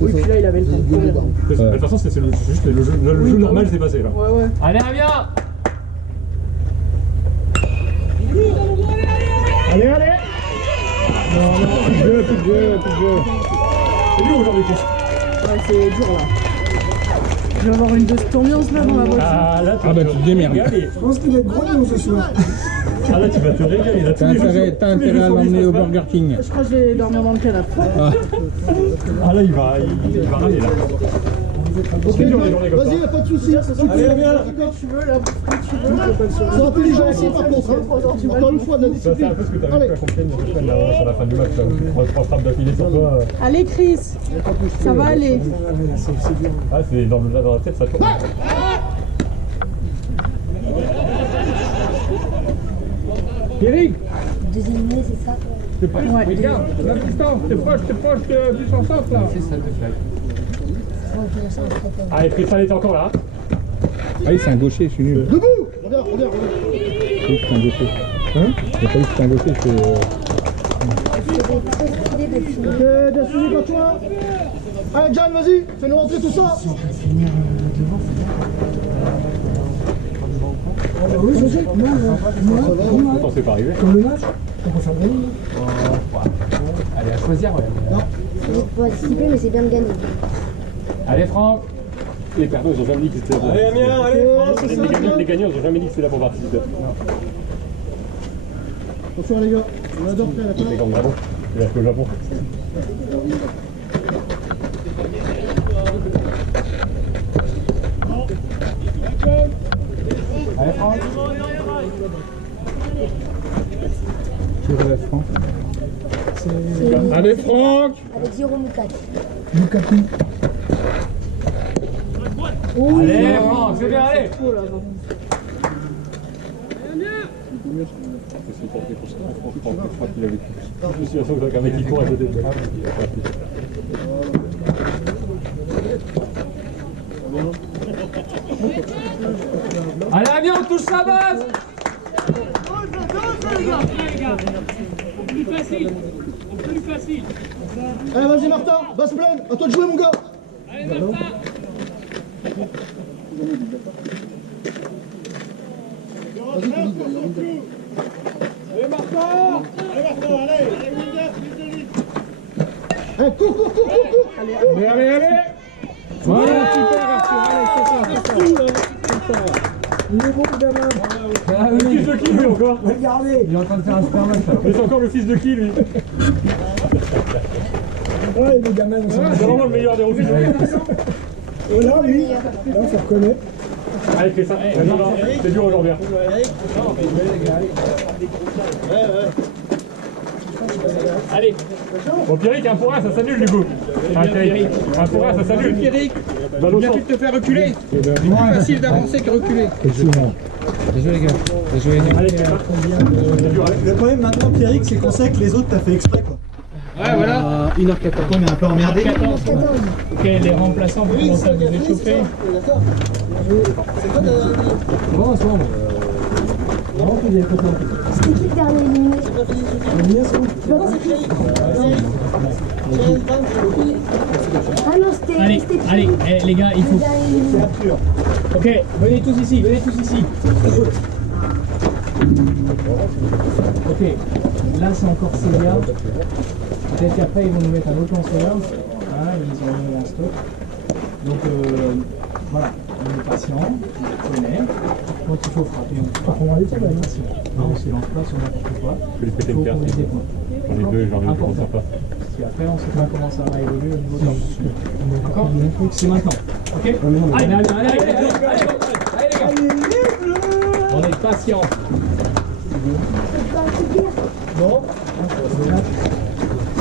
Oui, puis là, il avait le temps de courir. De toute façon, c'est juste le jeu normal s'est passé là. Ouais. Allez, reviens. Allez. Non, plus de jeu. C'est dur aujourd'hui, Chris. Ouais, c'est dur là. Je vais avoir une de cette ambiance là dans la voiture. Ah là, Ah bah tu te démerdes. Je pense qu'il va être gros ce soir. Ah là, tu vas te régaler. T'as intérêt à l'emmener au Burger King. Je crois que je vais dormir dans le canapé. Ah là, il va râler là. C'est dur les journées comme ça. Vas-y, pas de soucis. Allez, viens là. Quand tu veux, là, quand tu veux. C'est intelligent aussi par contre. Encore une fois de la Ça, c'est discipline. un peu ce que t'as vu à Compiègne il y a 2 semaines là, sur la fin du match. Là, 3 frappes d'affilée sur toi. Allez, Chris. Ça va aller. Ah, c'est dans la tête, ça tourne. Eric, Deuxième année, c'est ça? Ouais. regarde, là putain, t'es proche du centre là. C'est ça, te flaque. Allez, Tristan est encore là. Ah oui, c'est un gaucher, je suis nul. Debout. Regarde. Oui, c'est un gaucher. Hein? J'ai pas vu que c'est un gaucher, c'est... Ok, bien suivi comme toi. Allez, John, vas-y. Fais-nous rentrer tout ça. Oui, je sais. Attends, c'est pas arrivé. Comme le match, on peut faire gagner. Allez, à choisir, ouais. C'est pas discipliné, mais c'est bien de gagner. Allez, Franck. Les perdants, ils ont jamais dit que c'était là pour participer. Les gagnants, ils ont jamais dit que c'était là pour participer. Attention les gars, on adore faire la C'est comme le Japon. Il a fait au Japon. Allez, Franck. Tu relèves Franck. C'est Allez Franck. avec Jérôme Moukat. Lukaku. Allez, Franck, c'est bien, allez. Je crois qu'il avait tout. Je suis sûr qu'un mec qui court à côté de moi. Allez, viens, on touche sa base. Plus facile. Allez, vas-y Martin, base pleine. À toi de jouer mon gars. Allez, Martin. Allez Martin, allez. Allez, cours. Allez. Voilà, super Arthur, allez, c'est ça. Il est bon le gamin. Le fils de qui lui encore? Regardez. Il est en train de faire un super match. Mais c'est encore le fils de qui lui? Ouais, le gamin, on s'en C'est vraiment le meilleur des refus. Voilà, lui. Là, on se reconnaît. Allez, Christian, c'est dur aujourd'hui. Allez. Bon, Pierrick, 1 pour 1, ça s'annule du coup. Ah, Pierrick, 1 pour 1, ça s'annule. Pierrick, Balle au bien centre. fait de te faire reculer. C'est plus facile d'avancer que reculer. Bien joué les gars. Bien joué. Allez, Christian. C'est dur, allez. Le problème maintenant, Pierrick, c'est qu'on sait que les autres t'as fait exprès quoi. Ouais, voilà. 1h14. On est un peu emmerdé. 14. Ok, les remplaçants pour commencer à vous échauffer. D'accord. C'est quoi ta... Bon, c'est bon. C'était qui le dernier éliminé? Ah non, c'était... Allez, les gars, il faut... Ok, venez tous ici. Ok, là c'est encore Célia. Peut-être qu'après ils vont nous mettre un autre lanceur. Hein, ils ont mis un stock. Donc voilà, on est patient, on connaît. Quand il faut frapper, on va patient. Non, on ne se lance pas sur n'importe quoi. Je vais lui péter Il une faut carte. qu'on les décompte. J'en ai 2, j'en ai 1 qui ne pas. Parce qu'après on ne sait pas comment ça va évoluer au niveau de leur... D'accord? C'est maintenant. Ok? Allez, les gars! On est patient. Bon.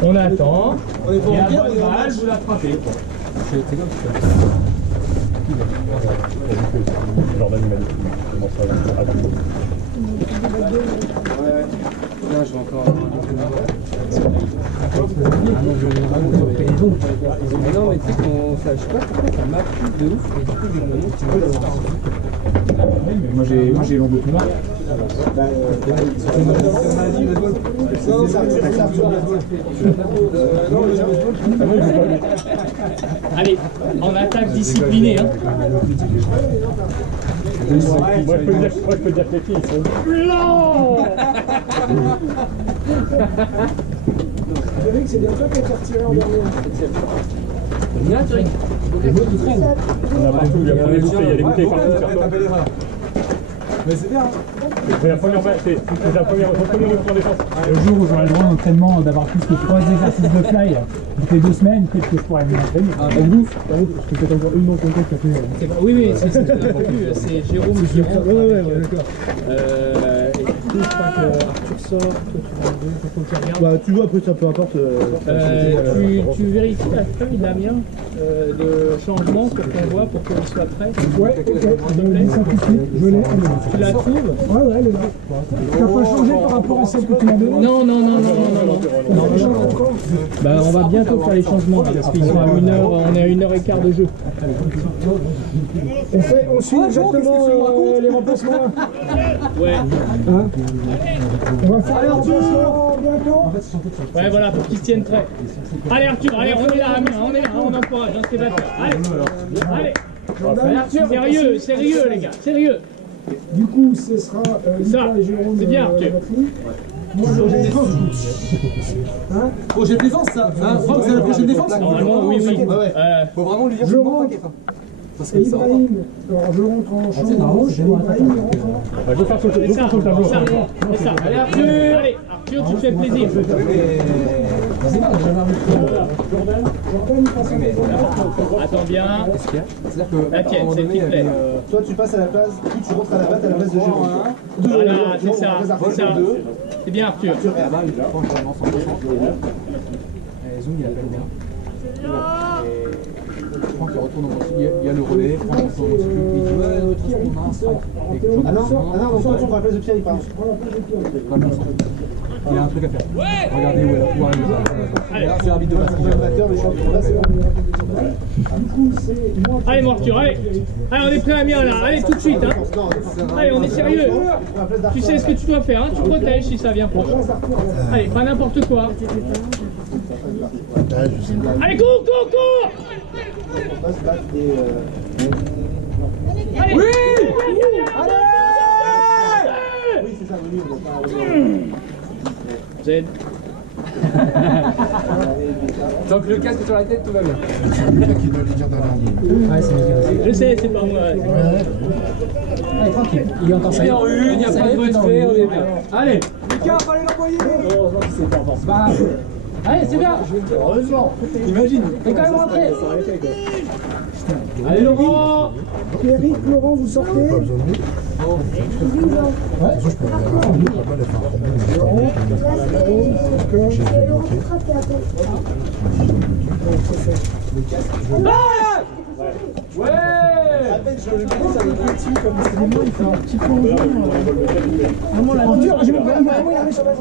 On attend. Et à bonne balle, vous la frappez. C'est comme ça. Jordan, il m'a dit qu'il commence à apprendre. Là, je vais encore. Mais non, mais tu sais qu'on. Je sais pas pourquoi ça m'a plu de ouf, et du coup, j'ai mon nom qui m'a mais moi j'ai long de tout marque. Allez, en attaque disciplinée. Hein. Moi je peux dire que les filles ils sont C'est bien toi qui as retiré en dernier. Bien, Thierry. on a partout, il y a des bouteilles, il y a des bouteilles partout sur toi. Mais c'est bien. C'est la première fois, c'est ton premier retour en défense. Le jour où j'aurai le droit d'entraînement d'avoir plus que 3 exercices de fly, toutes les 2 semaines, peut-être que je pourrais m'entraîner. Parce que peut-être encore une autre contact qui a fait. C'est bon. Oui, c'est ce que tu n'as pas vu, c'est Jérôme qui rentre. Ouais, d'accord. Et du coup, je crois que Arthur sort, toi tu vas deux, il faut que tu regardes. Bah, tu vois, après, ça peu importe. Tu vérifies la feuille, Damien, de changement pour qu'on voit, pour qu'il soit prêt. Ouais, ok, je me dis ça tout de suite, je l'ai. Tu la trouves? Ouais, elle est là. Tu n'as pas changé par rapport à celle que tu m'as donnée? Non. Bah, on va bientôt faire les changements là, parce qu'ils sont à 1h, on est à 1h15 de jeu. On suit exactement les remplacements là. Ouais. On va faire les remplacements bientôt. Ouais, voilà, pour qu'ils se tiennent prêts. Allez, Arthur, allez, on est là, on encourage, hein, c'est batteur. Allez, Arthur, sérieux, les gars, sérieux. Du coup, ce sera Lisa et Jérôme. C'est bien, Arthur. Moi, je vais défense. Projet de défense, ça. Franck, c'est la prochaine défense. Normalement, oui. Faut vraiment lui dire Je que rentre. Et Ibrahim, alors je rentre en champ gauche et Ibrahim il rentre en... Bah, je vais faire sauter le tableau. C'est ça. Allez, Arthur, tu te fais plaisir. Jordan, il passe en défense. Attends bien. C'est-à-dire que. La tienne, c'est le qui plaît. Toi, tu passes à la place, tu rentres à la batte à la place de Jérôme. Voilà, c'est ça. C'est bien, Arthur. Là-bas, il prend vraiment 100%. Et Zoom, il appelle bien. Franck, il retourne au monticule. Il y a le relais. Franck, il retourne au monticule. Il dit ouais, de toute façon, on a un strike. Ah non, donc toi, tu prends la place de Pierre, il part. Il y a un truc à faire. Regardez où est la pouvoir. Là, c'est l'arbitre de base. Je suis un acteur, mais je suis en train de passer. Allez, mon Arthur, allez. Allez, on est prêt à bien là. Allez, tout de suite. Hein. Allez, on est sérieux. Tu sais ce que tu dois faire. Hein. Tu protèges si ça vient proche. Allez, pas n'importe quoi. Allez, cours. On passe battre et... Allez. Oui, c'est ça, oui, on va pas... Z. Donc le casque sur la tête, tout va bien. Qui doit lui dire d'aller en deux. Je sais, c'est pas moi. Allez, tranquille, il est encore ça. Il y a en une, il n'y a pas de respect, on est bien. Allez. Lucas, fallait l'envoyer. Heureusement qu'il s'est pas avancé. Allez, c'est bien. Heureusement. Imagine. T'es quand même rentré. Allez, Laurent. Eric, Laurent, vous sortez. Pas besoin de lui. Ouais. De toute façon, je peux regarder la famille, là-bas, elle est pas C'est Laurent qui frappe et après. Ouais. À peine je le mets, ça me fait dessus comme ça. Il fait un petit plongeon. Vraiment la Arthur, tête. je vais pas il arrive sur la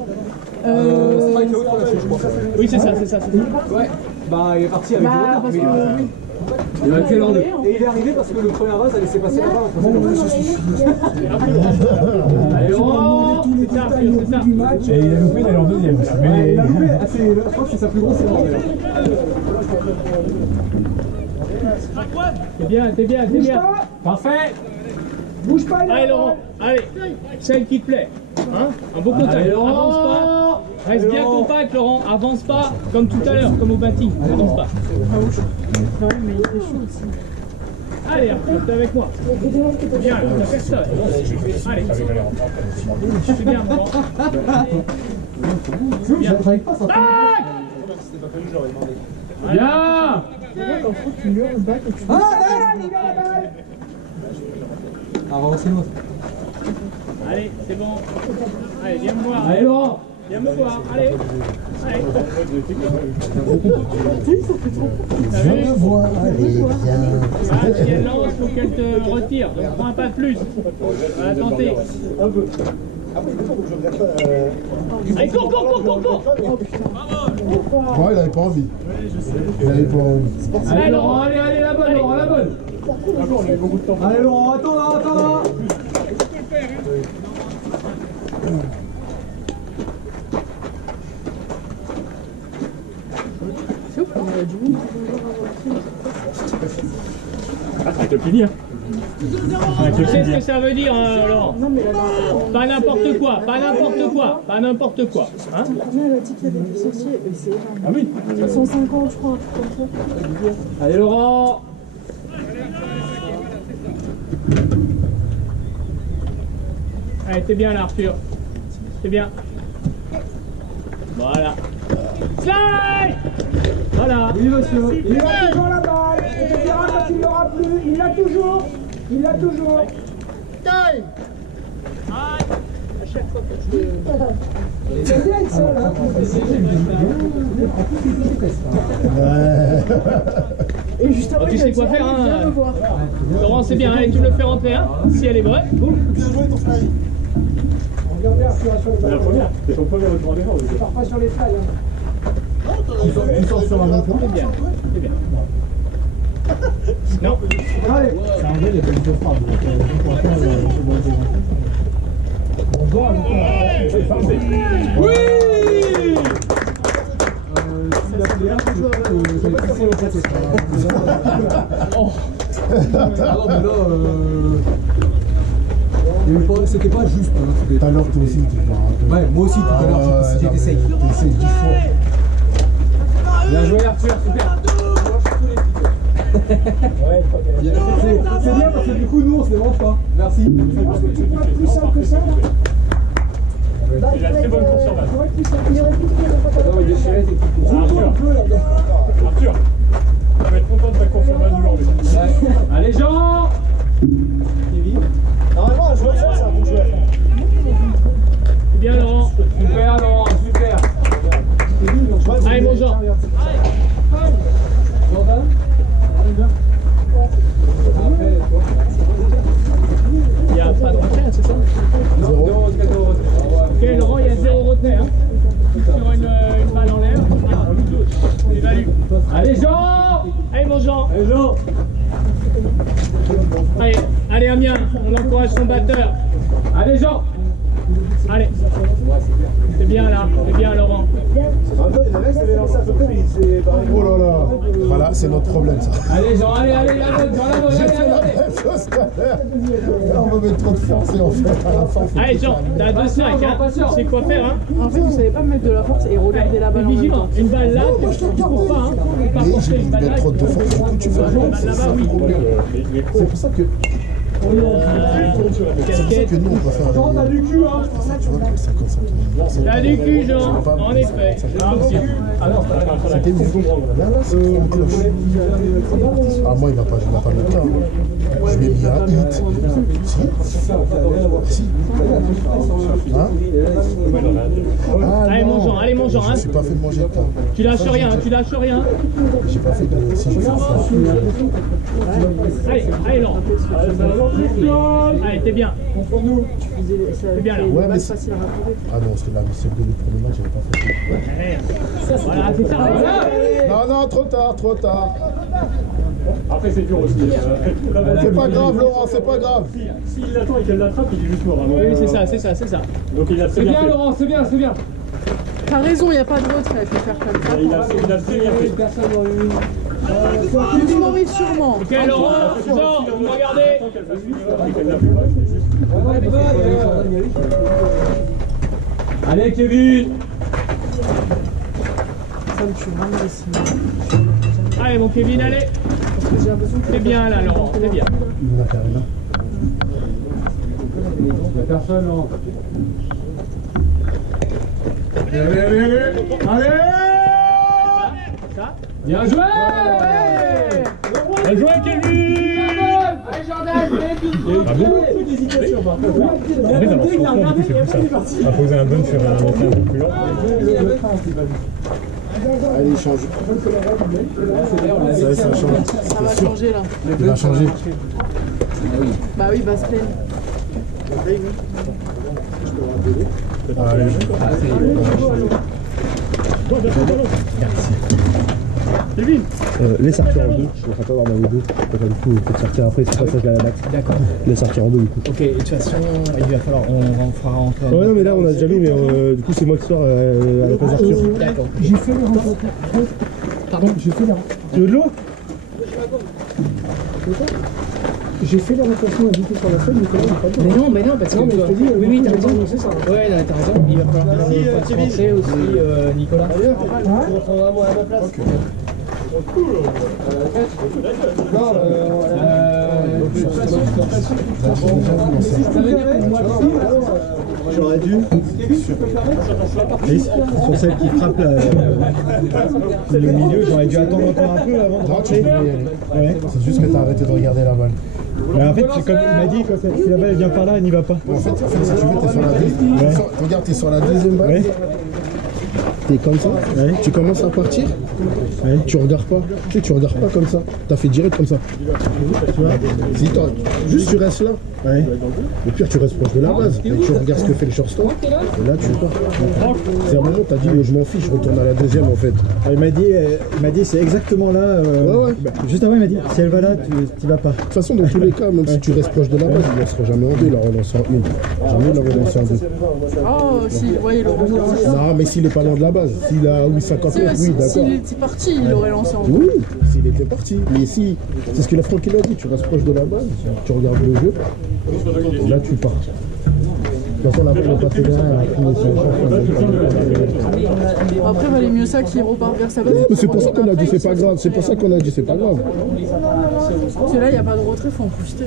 Strike haute pour la suite, je crois. Oui, c'est ça. Ouais. Bah, il est parti avec Bah, le parce que retard. oui. Il a quel ordre. Et il est arrivé parce que le premier vase a laissé passer la balle. Allez, Laurent. tous les C'est ça, détails au c'est ça. bout du match. Et il a loupé d'aller en deuxième. Mais il a loupé. Ah, je crois que c'est sa plus grosse erreur d'ailleurs. T'es bien. Bouge pas. Parfait. Bouge pas, il est Allez, Laurent. Allez. Celle qui te plaît. Hein? Un beau contact. Allez, Avance Laurent. pas. Reste bien compact, Laurent. Avance pas comme tout à l'heure, comme au batting. Avance pas. Ouais, mais il fait chaud aussi. Allez, Arthur, t'es avec moi. Bien, t'as personne. Allez. C'est bien, Laurent. J'arrive pas, ça. Bien. C'est vrai qu'en fait, tu lui as le bac et tu Ah, là, il a la balle. Ah, on va lancer l'autre. Allez, c'est bon. Allez, viens me voir. Allez, Laurent. Viens me voir. Allez. Allez. Je me vois aller bien. Ah, si elle lance, il faut qu'elle te retire. Donc prends un pas de plus. On va tenter. Allez, cours. Bon, il avait pas envie. Il avait pas envie. Allez, Laurent, allez, la bonne, Laurent, la bonne. Allez Laurent, attends là. C'est ouf, il y a du monde qui vont Ah, avec le pilier. Tu sais ce que ça veut dire, Laurent? Non, mais là, Pas n'importe quoi, pas n'importe quoi, pas n'importe quoi. Hein? combien elle a dit qu'il y avait des sorciers? C'est énorme. Ah oui. 150, je crois, un truc comme ça. Allez, Laurent. Allez, t'es bien là, Arthur. C'est bien. Voilà. Slide. Voilà. Oui monsieur. Il a toujours la balle. On te dira quand il l'aura plus. Il l'a toujours. Taille. C'est bien ça là. Et justement, Tu sais quoi faire, hein? Laurent, c'est bien. Allez, tu me le fais rentrer, hein? Si elle est vraie. Boum. Bien joué ton fly. Regarde bien sur les C'est la première. C'est ton premier retour en défense. Je pars pas sur les fly. Tu sors sur un autre plan. C'est bien. C'est bien. Non. Allez. C'est un jeu, il y a pas une de frappe. Oui. Il a fait un peu joueur. Oh. Ah non, mais là, c'était pas juste. Tout à l'heure, toi aussi, tu parles. Ouais, moi aussi, tout à l'heure, j'étais safe. T'essayes 10 fois. Bien joué, Arthur, super. C'est bien parce que du coup, nous, on se dérange pas. Merci. Je pense que tu peux être plus simple que ça. Il a très bonne course sur balle. Il aurait pu Non, il est déchiré, c'est tout. Arthur, tu vas être content de ta course sur balle du jour. Allez, Jean. Normalement, un joueur, c'est un bon joueur. C'est bien, Laurent. Super, Laurent, super. Allez, mon Jean. Jordan. Il n'y a pas de retrait, c'est ça? Ok, Laurent, il y a 0 retrait. Hein. Sur une balle en l'air. On évalue. Allez, Jean. Allez, mon Jean. Allez, Jean. Allez, Amiens, on encourage son batteur. Allez, Jean. Allez. C'est bien là, c'est bien, Laurent. Oh là là. Voilà, c'est notre problème, ça. Allez, Jean, allez, J'ai fait la même chose tout à l'heure. On me met trop de force et en fait, à la fin, faut Allez, Jean, t'as 2-5, hein. Tu sais quoi faire, hein. En fait, vous savez pas mettre de la force et regarder la balle en même Vigilant, temps. une balle là, tu cours pas, hein. Tu peux pas Mais porter j'ai une dit balle là. mettre trop de force, du coup, tu fais Une balle là-bas, oui. C'est pour ça que Casquette. nous, on va faire Jean, t'as du cul, hein. tu vois, 50. T'as du cul, Jean, en effet. C'était mieux. Là, c'est trop en cloche. Ah, moi, il m'a pas mis le cas. Je lui ai mis un hit. Si. Hein? Ah, Allez, non. mon Jean, allez, mon Jean, Je hein. me suis pas fait manger de temps. Tu lâches rien, tu lâches rien. J'ai pas fait de. Si je fais ça. Allez, Laurent. Allez, t'es bien. C'est bien, là. Ouais, mais c'est facile à rattraper. Ah non, c'était la mission de le premier match, j'avais pas fait. Voilà, c'est ça. Voilà. Non, trop tard, trop tard. Après, c'est dur aussi. C'est pas grave, Laurent, c'est pas grave. S'il l'attend et qu'elle l'attrape, il est juste mort. Oui, c'est ça, c'est ça, c'est ça. Donc il a très C'est bien bien, fait. Laurent, c'est bien, c'est bien. T'as raison, il n'y a pas de retrait, il faut faire comme ça. Il a très bien fait. Personne dans le. Tu Maurice, sûrement. Ok, Laurent, Jean, vous regardez. Allez, Kevin. Ça me tue vraiment ici. Allez, mon Kevin, allez. C'est bien là, Laurent, c'est bien. Il m'a carré là. Il n'y a personne, Laurent. Allez. Ça. Bien joué. Bien joué, Kevin. Allez, Jordan, Beaucoup d'hésitation. On a posé un bon sur un métier un peu plus lent. Allez, il change. Ça change. Ça va changer là. Il va changer. Bah oui, bah se plaindre. Allez. Les sortir en deux, je ne pas avoir mal au dos. Donc, du coup, il faut sortir après, c'est pas ça que la max. D'accord. Les sortir en deux, du coup. Ok, de toute façon, il va falloir, on fera rentrer. Ouais, non, mais là, on a déjà mis, mais du coup, c'est moi qui sors à la place d'Arthur. D'accord. J'ai fait les remplacements. Pardon, J'ai fait les Tu veux de l'eau? J'ai fait les remplacements indiqués sur la feuille, Nicolas n'a pas dit. Mais non, parce que. Non, mais je te dis, oui, t'as raison. c'est ça. Ouais, non, t'as raison. Il va falloir qu'on fasse rentrer aussi, Nicolas. J'aurais dû. Sur celle qui frappe le milieu, j'aurais dû attendre encore un peu avant de rentrer. Ouais. C'est juste que t'as arrêté de regarder la balle. Mais en fait, comme il m'a dit, si la balle vient par là, elle n'y va pas. En fait, si tu veux, t'es sur la deuxième. Regarde, t'es sur la deuxième balle. Ouais. T'es comme ça. Ouais. Tu commences à partir. Ouais. Tu regardes pas. Tu regardes pas comme ça. T'as fait direct comme ça. Tu vois. Si juste tu restes là. Ouais. Au pire, tu restes proche de la base. Et tu regardes ce que fait le shortstop. Et là, tu pars. C'est un moment, t'as dit, je m'en fiche, je retourne à la deuxième en fait. Il m'a dit, c'est exactement là. Ouais. Juste avant, il m'a dit, si elle va là, tu vas pas. De toute façon, dans tous les cas, même si tu restes proche de la base, il ne sera jamais en deux, il la relance en une. Jamais il la relance en deux. Oh, si, ouais, il aurait lancé. Non, mais s'il est pas loin de la base, s'il a 50 mètres, oui, d'accord. S'il était parti, il aurait lancé en deux. Oui, s'il était parti. Mais si, c'est ce que la Franck il a dit, tu restes proche de la base, tu regardes le jeu, et là tu pars. De toute façon, la balle n'est pas très bien, elle a pris son champ. Après, valait mieux ça qu'il repart vers sa base. Mais c'est pour ça qu'on a dit c'est pas grave, c'est pour ça qu'on a dit c'est pas grave. Parce que là, il n'y a pas de retrait, faut en profiter.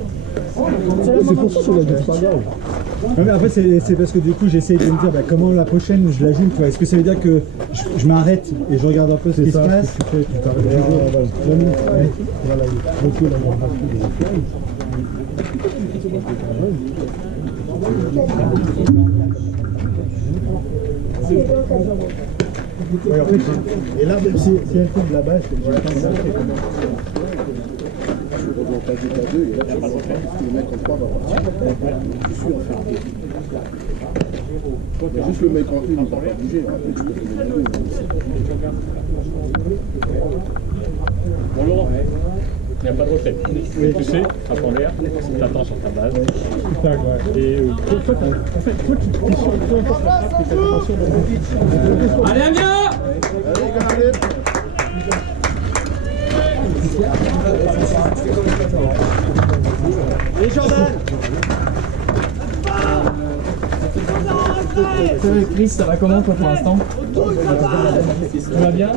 C'est pour ça qu'on a dit c'est pas grave. Ouais, mais après, c'est parce que du coup, j'essaie de me dire comment la prochaine je la joue. Est-ce que ça veut dire que je m'arrête et je regarde un peu ce qui se passe? Tu t'arrêtes de jouer. Voilà, ok, là, on va Ouais, en fait, et là, même si elle tombe là-bas, je vais pas me montrer. t'as deux, et là tu vois, le mec en 3 va partir. Je suis en fait. Toi, juste le mec en 1, il va pas bouger. Après, tu peux te mettre en 2. Bon Laurent, il n'y a pas de retrait. Tu sais, à ton l'air, tu attends sur ta base. Et toi, en fait, toi, tu es sûr, peu importe la frappe, tu fais attention. Allez, Amiens! Allez, Et Jordan! Chris, ça va comment toi pour l'instant? Ça va bien?